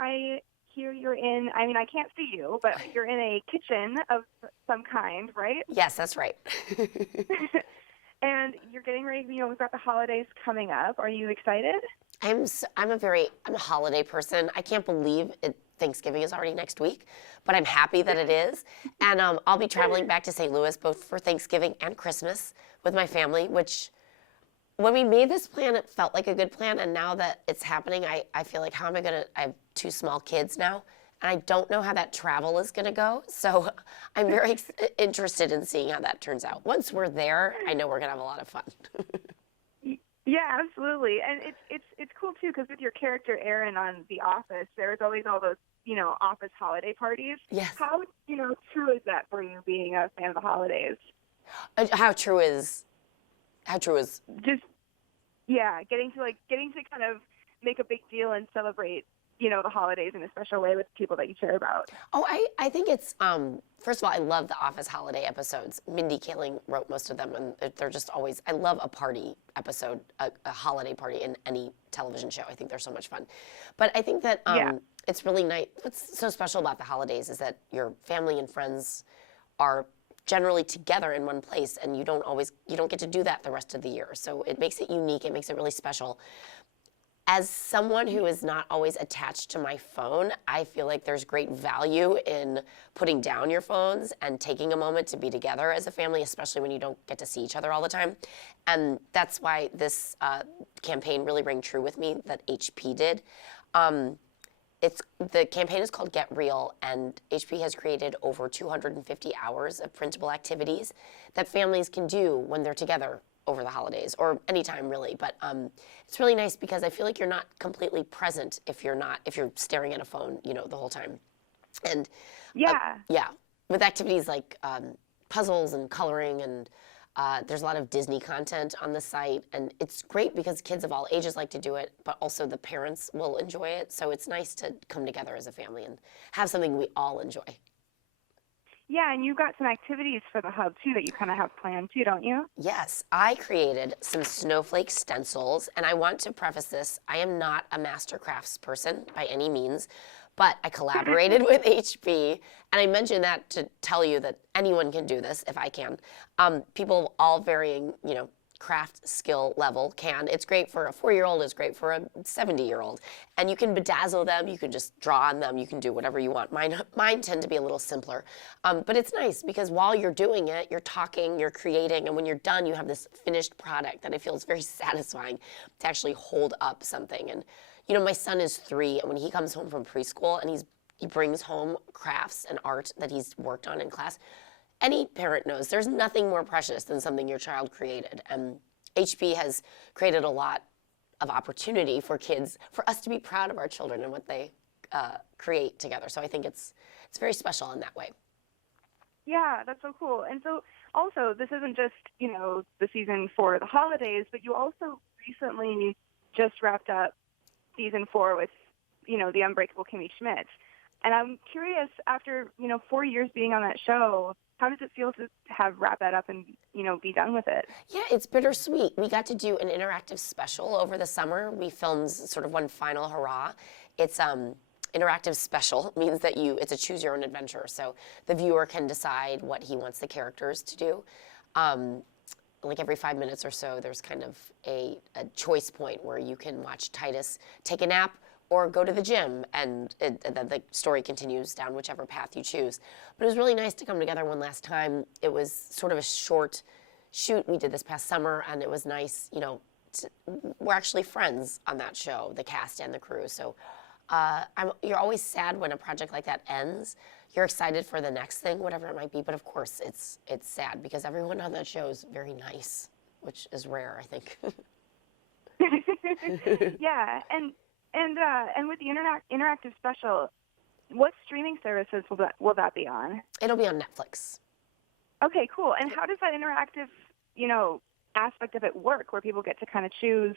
I hear you're in, I mean, I can't see you, but you're in a kitchen of some kind, right? Yes, that's right. And you're getting ready, we've got the holidays coming up. Are you excited? I'm a holiday person. I can't believe Thanksgiving is already next week, but I'm happy that it is. And I'll be traveling back to St. Louis both for Thanksgiving and Christmas with my family, which when we made this plan, it felt like a good plan. And now that it's happening, I feel like, I have two small kids now, and I don't know how that travel is going to go. So I'm very interested in seeing how that turns out. Once we're there, I know we're going to have a lot of fun. Yeah, absolutely. And it's cool too, because with your character Aaron on The Office, there's always all those, office holiday parties. Yes. How, true is that for you being a fan of the holidays? How true is Just, yeah, getting to kind of make a big deal and celebrate, the holidays in a special way with people that you care about. Oh, I think it's, first of all, I love the Office holiday episodes. Mindy Kaling wrote most of them, and they're just always, I love a party episode, a holiday party in any television show. I think they're so much fun. But I think that it's really nice. What's so special about the holidays is that your family and friends are generally together in one place, and you don't get to do that the rest of the year. So it makes it unique. It makes it really special. As someone who is not always attached to my phone, I feel like there's great value in putting down your phones and taking a moment to be together as a family, especially when you don't get to see each other all the time. And that's why this campaign really rang true with me that HP did. The campaign is called Get Real, and HP has created over 250 hours of printable activities that families can do when they're together over the holidays, or anytime really. But it's really nice because I feel like you're not completely present if you're staring at a phone, the whole time. And with activities like puzzles and coloring, and there's a lot of Disney content on the site, and it's great because kids of all ages like to do it, but also the parents will enjoy it. So it's nice to come together as a family and have something we all enjoy. Yeah, and you've got some activities for the hub, too, that you kind of have planned, too, don't you? Yes, I created some snowflake stencils, and I want to preface this. I am not a master crafts person by any means, but I collaborated with HP, and I mention that to tell you that anyone can do this if I can. People of all varying, craft skill level can. It's great for a 4-year-old, it's great for a 70-year-old. And you can bedazzle them, you can just draw on them, you can do whatever you want. Mine tend to be a little simpler. But it's nice because while you're doing it, you're talking, you're creating, and when you're done, you have this finished product that I feel is very satisfying to actually hold up something. And, my son is 3, and when he comes home from preschool and he brings home crafts and art that he's worked on in class, any parent knows there's nothing more precious than something your child created. And HP has created a lot of opportunity for kids, for us to be proud of our children and what they create together. So I think it's very special in that way. Yeah, that's so cool. And so also, this isn't just, the season for the holidays, but you also recently just wrapped up season 4 with, the unbreakable Kimmy Schmidt. And I'm curious, after, 4 years being on that show, how does it feel to have wrapped that up and, be done with it? Yeah, it's bittersweet. We got to do an interactive special over the summer. We filmed sort of one final hurrah. It's interactive special means that it's a choose your own adventure. So the viewer can decide what he wants the characters to do. Like every 5 minutes or so, there's kind of a choice point where you can watch Titus take a nap or go to the gym, and the story continues down whichever path you choose. But it was really nice to come together one last time. It was sort of a short shoot we did this past summer, and it was nice, we're actually friends on that show, the cast and the crew. So you're always sad when a project like that ends. You're excited for the next thing, whatever it might be, but of course it's sad because everyone on that show is very nice, which is rare, I think. Yeah, and with the interactive special, what streaming services will that be on? It'll be on Netflix. Okay, cool. And how does that interactive, aspect of it work, where people get to kind of choose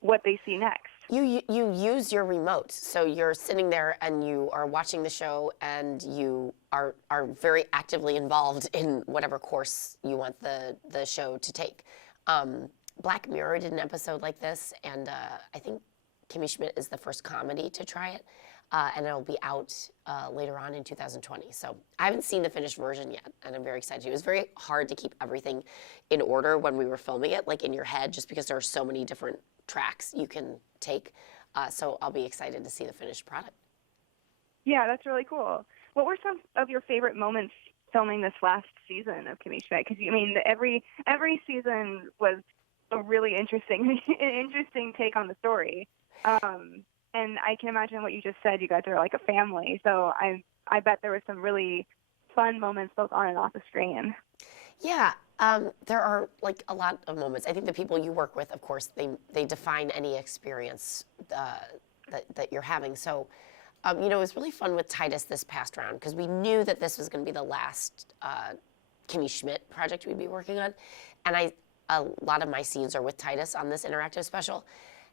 what they see next? You use your remote, so you're sitting there and you are watching the show, and you are very actively involved in whatever course you want the show to take. Black Mirror did an episode like this, and I think Kimmy Schmidt is the first comedy to try it. and it'll be out later on in 2020. So I haven't seen the finished version yet, and I'm very excited. It was very hard to keep everything in order when we were filming it, like in your head, just because there are so many different tracks you can take. So I'll be excited to see the finished product. Yeah, that's really cool. What were some of your favorite moments filming this last season of Kimmy Schmidt? Because I mean, every season was a really interesting take on the story. And I can imagine what you just said. You guys are like a family, so I bet there were some really fun moments both on and off the screen. Yeah, there are like a lot of moments. I think the people you work with, of course, they define any experience that you're having. So, it was really fun with Titus this past round because we knew that this was going to be the last Kimmy Schmidt project we'd be working on, and a lot of my scenes are with Titus on this interactive special.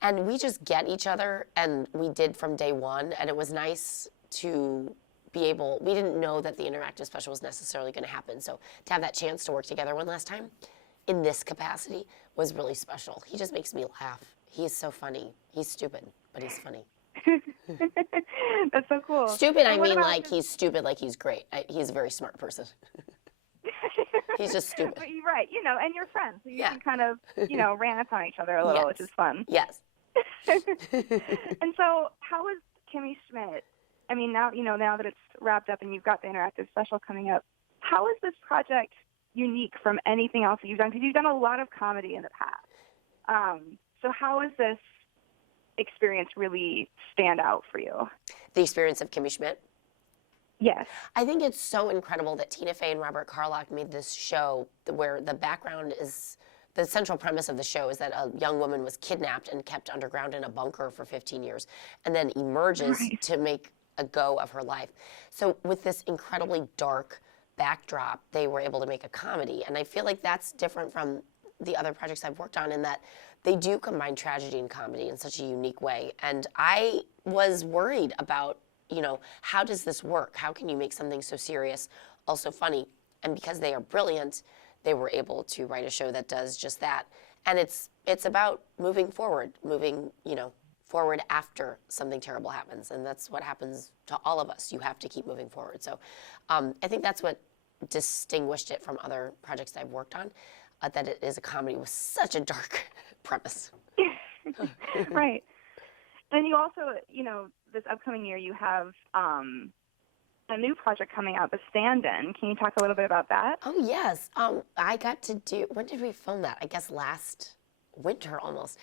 And we just get each other, and we did from day one, and it was nice to be able, we didn't know that the interactive special was necessarily going to happen, so to have that chance to work together one last time in this capacity was really special. He just makes me laugh. He's so funny. He's stupid, but he's funny. That's so cool. Stupid, I mean like he's stupid, like he's great. He's a very smart person. He's just stupid. But you're right, and you're friends, so you can kind of, ran upon each other a little, which is fun. Yes. And so how was Kimmy Schmidt? I mean, now that it's wrapped up and you've got the interactive special coming up, how is this project unique from anything else that you've done? Because you've done a lot of comedy in the past. So how is this experience really stand out for you? The experience of Kimmy Schmidt? Yes. I think it's so incredible that Tina Fey and Robert Carlock made this show where the background is, the central premise of the show is that a young woman was kidnapped and kept underground in a bunker for 15 years and then emerges to make a go of her life. So with this incredibly dark backdrop, they were able to make a comedy. And I feel like that's different from the other projects I've worked on in that they do combine tragedy and comedy in such a unique way. And I was worried about, how does this work? How can you make something so serious also funny? And because they are brilliant, they were able to write a show that does just that. And it's about moving forward, forward after something terrible happens. And that's what happens to all of us. You have to keep moving forward. So I think that's what distinguished it from other projects I've worked on, that it is a comedy with such a dark premise. Right. And you also, this upcoming year you have a new project coming out, the Sandin. Can you talk a little bit about that? Oh, yes. I got to do, when did we film that? I guess last winter almost.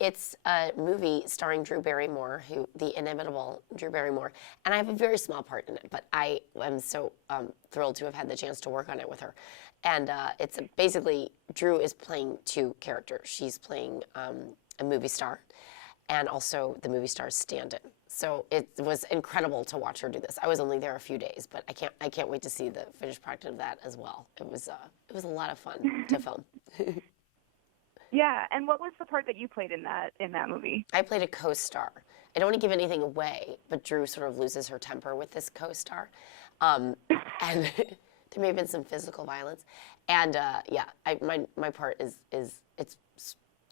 It's a movie starring Drew Barrymore, the inimitable Drew Barrymore, and I have a very small part in it, but I am so thrilled to have had the chance to work on it with her. And it's basically, Drew is playing two characters. She's playing a movie star, and also the movie star's stand-in. So it was incredible to watch her do this. I was only there a few days, but I can't wait to see the finished product of that as well. It was a lot of fun to film. Yeah, and what was the part that you played in that movie? I played a co-star. I don't want to give anything away, but Drew sort of loses her temper with this co-star, and there may have been some physical violence. And my part is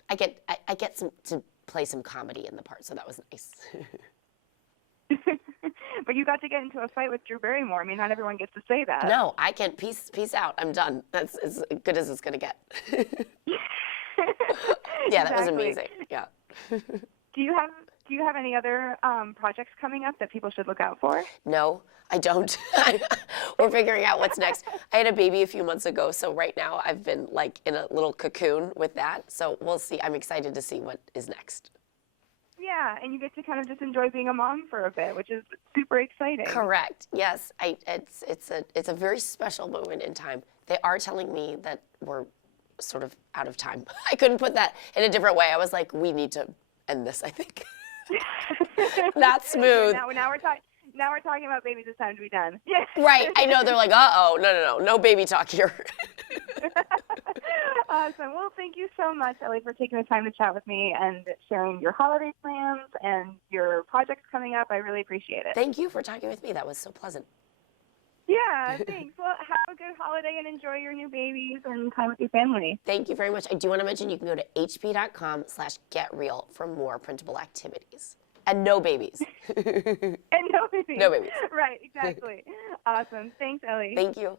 I get to play some comedy in the part, so that was nice. But you got to get into a fight with Drew Barrymore. I mean, not everyone gets to say that. No, I can't. Peace out. I'm done. That's as good as it's gonna get. Yeah, that was amazing. Yeah. Do you have any other projects coming up that people should look out for? No, I don't. We're figuring out what's next. I had a baby a few months ago, so right now I've been like in a little cocoon with that. So we'll see. I'm excited to see what is next. Yeah, and you get to kind of just enjoy being a mom for a bit, which is super exciting. Correct. Yes, it's a very special moment in time. They are telling me that we're sort of out of time. I couldn't put that in a different way. I was like, we need to end this, I think. Not smooth. Now we're talking about babies. It's time to be done. Yeah. Right. I know. They're like, no baby talk here. Awesome. Well, thank you so much, Ellie, for taking the time to chat with me and sharing your holiday plans and your projects coming up. I really appreciate it. Thank you for talking with me. That was so pleasant. Yeah, thanks. Well, have a good holiday and enjoy your new babies and time with your family. Thank you very much. I do want to mention you can go to hp.com/getreal for more printable activities. And no babies. And no babies. No babies. Right, exactly. Awesome. Thanks, Ellie. Thank you.